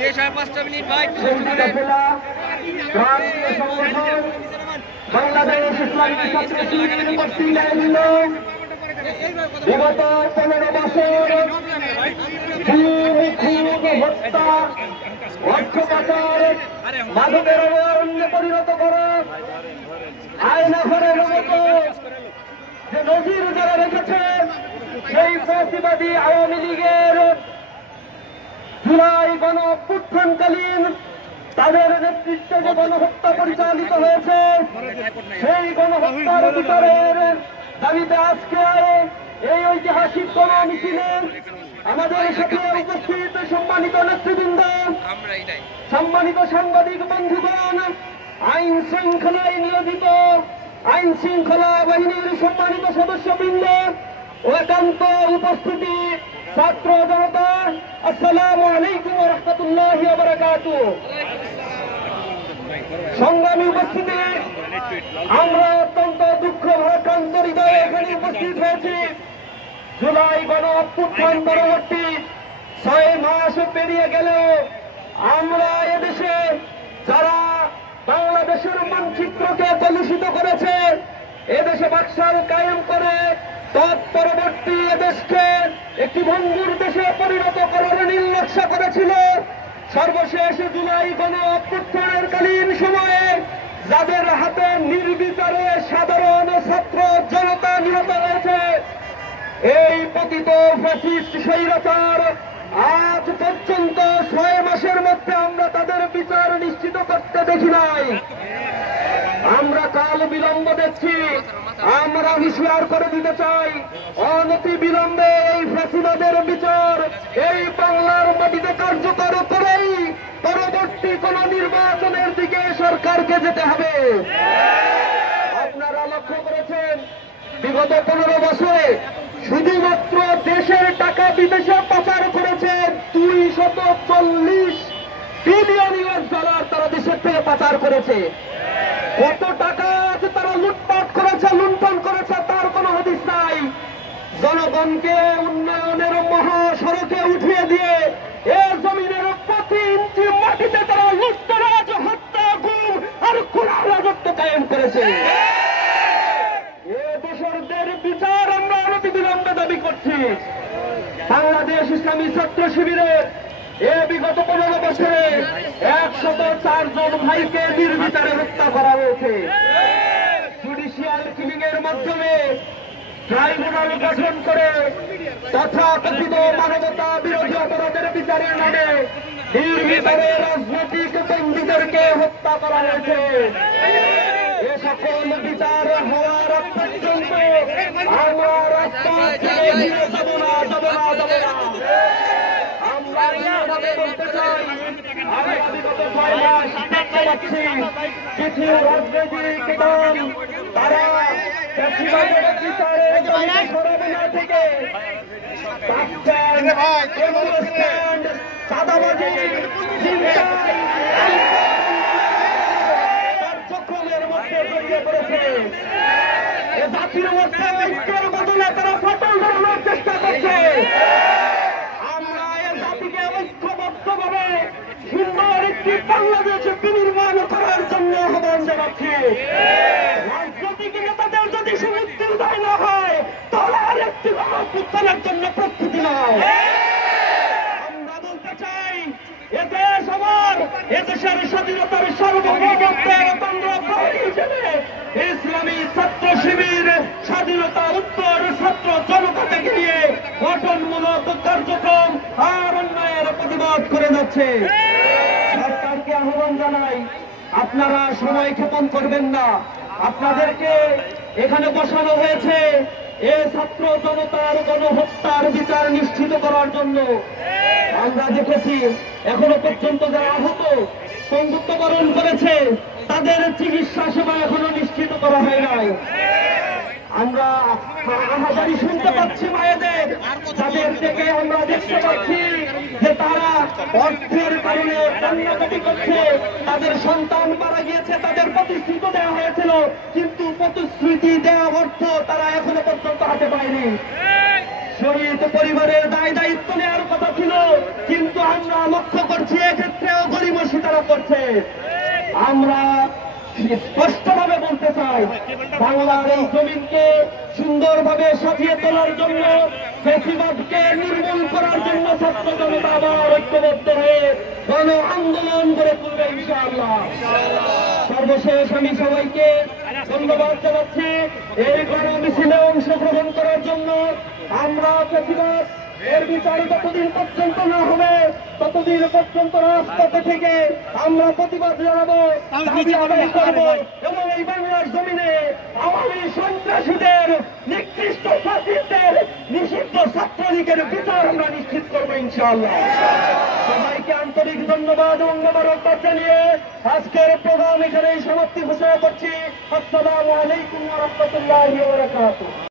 Minute ভাই বাংলাদেশ ইসলামী ছাত্র শিবির কর্তৃক বিগত 15 বছর হত্যা অর্থ পাচার মাদকের অরণ্যে পরিণত করা আয়নাঘরের মতো যে নজির যারা রেখেছে সেই ফ্যাসিবাদী আওয়ামী লীগের জুলাই গণ অভ্যুত্থানকালীন তাদের নেতৃত্বে যে গণহত্যা পরিচালিত হয়েছে সেই গণহত্যার বিচারের দাবিতে আজকে এই ঐতিহাসিক গণ মিছিলে আমাদের সাথে উপস্থিত সম্মানিত নেতৃবৃন্দ, সম্মানিত সাংবাদিক বন্ধুগণ, আইন শৃঙ্খলায় নিয়োজিত আইন শৃঙ্খলা বাহিনীর সম্মানিত সদস্যবৃন্দ ও একান্ত উপস্থিতি ছাত্র জনতা, আসসালামু আলাইকুম ওয়া রাহমাতুল্লাহি ওয়া বারাকাতুহু। সংগ্রামী উপস্থিতি, আমরা অত্যন্ত দুঃখ ভারাক্রান্ত হৃদয়ে এখানে উপস্থিত হয়েছি। জুলাই গণ অভ্যুত্থান পরবর্তী 6 মাস পেরিয়ে গেলেও আমরা এদেশে যারা বাংলাদেশের মানচিত্রকে কলুষিত করেছে, এদেশে বাকশাল কায়েম করে তৎপরবর্তী এদেশকে একটি ভঙ্গুর দেশে পরিণত করার নীল নকশা করেছিল, সর্বশেষ জুলাই গণ অভ্যুত্থানের কালীন সময়ে যাদের হাতে নির্বিচারে সাধারণ ছাত্র জনতা নিহত হয়েছে, এই পতিত ফ্যাসিস্ট স্বৈরাচার আজ পর্যন্ত 6 মাসের মধ্যে আমরা তাদের বিচার নিশ্চিত করতে দেখি নাই। আমরা কাল বিলম্ব দেখছি। আমরা হুঁশিয়ার করে দিতে চাই, অনতি বিলম্বে এই ফ্যাসিবাদের বিচার এই বাংলার মাটিতে কার্যকর করেই পরবর্তী কোন নির্বাচনের দিকে সরকারকে যেতে হবে। আপনারা লক্ষ্য করেছেন বিগত 15 বছরে শুধুমাত্র দেশের টাকা বিদেশে পাচার করেছে 240 বিলিয়ন ইউএস ডলার তারা দেশের থেকে পাচার করেছে। কত টাকা আছে তারা লুটপাট করেছে, লুণ্ঠন করেছে তার কোনো হদিস নাই। জনগণকে উন্নয়নের মহাসড়কে উঠিয়ে দিয়ে এ জমিনের প্রতি ইঞ্চি মাটিতে তারা লুটতরাজ, হত্যা, গুম আর খুনের রাজত্ব কায়েম করেছে। এ দোষরদের বিচার আমরা অনতিবিলম্বে দাবি করছি। বাংলাদেশ ইসলামী ছাত্র শিবিরের বিগত 15 বছরে 104 জন ভাইকে নির্বিচারে হত্যা করা হয়েছে। জুডিশিয়াল কিলিং এর মাধ্যমে ট্রাইব্যুনাল গঠন করে তথাকথিত মানবতা বিরোধী অপরাধের বিচারের নামে নির্বিচারে রাজনৈতিক বন্দীদেরকে হত্যা করা হয়েছে। এ সকল বিচার হওয়ার পর্যন্ত আমরা রাস্তা ছেড়ে ফিরে যাব না, যাব না, যাব না। বলতে চাই, আমরা বিগত 6 মাস দেখতে পাচ্ছি কিছু রাজনৈতিক দল তারা ফ্যাসিবাদের বিচারে সরাবে না থেকে চাঁদাবাজি কার্যক্রমের মধ্যে জড়িয়ে পড়েছে। এ জাতির মধ্যে ঐক্যের বদলে তারা ফাটল ধরানোর চেষ্টা করছে। ঐক্যবদ্ধভাবে সুন্দর একটি বাংলাদেশ বিনির্মাণ করার জন্য আহ্বান জানাচ্ছি। রাজনৈতিক নেতাদের যদি সুমুক্তি উদয় না হয় তাহলে আরেকটি গণঅভ্যুত্থানের জন্য প্রস্তুতি নয়। আমরা বলতে চাই, এদেশ আমার, এদেশের স্বাধীনতার সার্বভৌমত্বের 15 প্রহরী হিসেবে ইসলামী ছাত্র শিবির স্বাধীনতা উত্তর ছাত্র জনতা থেকে নিয়ে গঠনমূলক কার্যক্রম আর অন্যায়ের প্রতিবাদ করে যাচ্ছে। সরকারকে আহ্বান জানাই, আপনারা সময় ক্ষেপণ করবেন না। আপনাদেরকে এখানে বসানো হয়েছে এ ছাত্র জনতার গণহত্যার বিচার নিশ্চিত করার জন্য। আমরা দেখেছি এখনো পর্যন্ত যারা আহত সংযুক্ত বরণ করেছে তাদের চিকিৎসা সেবা এখনো নিশ্চিত করা হয় নাই। আমরা আহাজারি শুনতে পাচ্ছি মায়েদের, যাদের থেকে আমরা দেখতে পাচ্ছি যে তারা অর্থের কারণে কান্নাকাটি করছে। তাদের সন্তান মারা গিয়েছে, তাদের প্রতিশ্রুতি দেওয়া হয়েছিল, কিন্তু প্রতিশ্রুতি দেওয়া অর্থ তারা এখনো পর্যন্ত হাতে পায়নি। শহীদ পরিবারের দায় দায়িত্ব নেওয়ার কথা ছিল, কিন্তু আমরা লক্ষ্য করছি এক্ষেত্রে করছে। আমরা স্পষ্টভাবে বলতে চাই, বাংলার এই জমিনকে সুন্দরভাবে সাজিয়ে তোলার জন্য, ফ্যাসিবাদকে নির্মূল করার জন্য ছাত্র জনতা আবার ঐক্যবদ্ধ হয়ে গণ আন্দোলন গড়ে তুলবে ইনশাআল্লাহ। সর্বশেষ আমি সবাইকে ধন্যবাদ জানাচ্ছি এই গণ মিছিলে অংশগ্রহণ করার জন্য। আমরা ফ্যাসিবাদ এর বিচার যতদিন পর্যন্ত না হবে ততদিন পর্যন্ত রাজপথে থেকে আমরা প্রতিবাদ জানাবো, দাবি আদায় করবো এবং এই বাংলার জমিনে আওয়ামী সন্ত্রাসীদের, নিকৃষ্ট ফাসিস্টদের, নিষিদ্ধ ছাত্রলীগের বিচার আমরা নিশ্চিত করবো ইনশাআল্লাহ। সবাইকে আন্তরিক ধন্যবাদ এবং মোবারকবাদ জানিয়ে আজকের প্রোগ্রাম এখানেই সমাপ্তি ঘোষণা করছি। আসসালামু আলাইকুম ওয়া রাহমাতুল্লাহি ওয়া বারাকাতুহু।